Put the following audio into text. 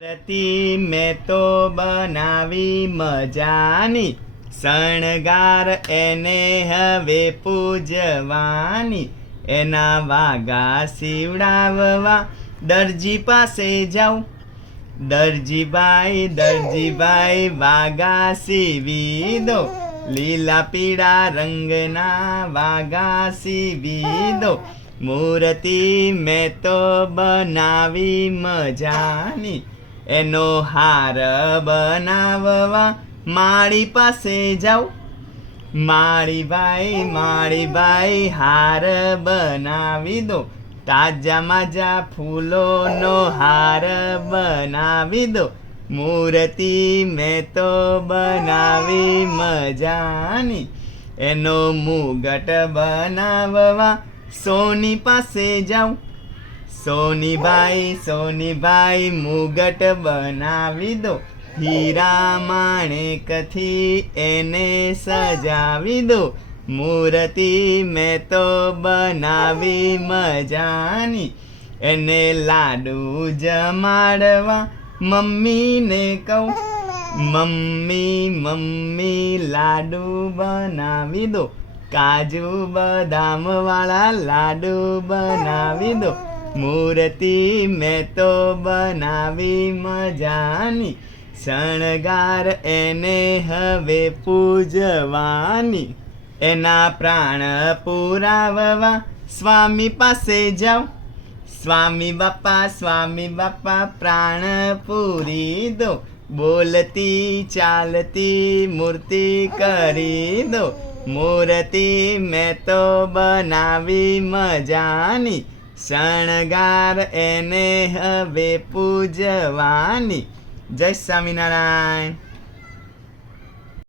રતી મેં તો બનાવી મજાની, શણગાર એને હવે પૂજવાની. એના વાગા સીવડાવવા દરજી પાસે જાઉં. દરજીભાઈ વાગા સીવી દો, લીલા પીળા રંગના વાગા સીવી દો. મૂર્તિ મેં તો બનાવી મજાની, એનો હાર બનાવવા માળી પાસે જાઉં. માળીભાઈ હાર બનાવી દો, તાજા માજા ફૂલોનો હાર બનાવી દો. મૂર્તિ મેં તો બનાવી મજાની, એનો મુગટ બનાવવા સોની પાસે જાઉં. સોનીભાઈ મુગટ બનાવી દો, હીરા માણેકથી એને સજાવી દો. મૂર્તિ મેં તો બનાવી મજાની, એને લાડુ જમાડવા મમ્મીને કહું. મમ્મી લાડુ બનાવી દો, કાજુ બદામ વાળા લાડુ બનાવી દો. મૂર્તિ મેં તો બનાવી મજાની, શણગાર એને હવે પૂજવાની. એના પ્રાણ પુરાવવા સ્વામી પાસે જાઉં. સ્વામી બાપા પ્રાણ પૂરી દો, બોલતી ચાલતી મૂર્તિ કરી દો. મૂર્તિ મેં તો બનાવી મજાની, શણગાર એને હવે પૂજવાની. જય સ્વામિનારાયણ.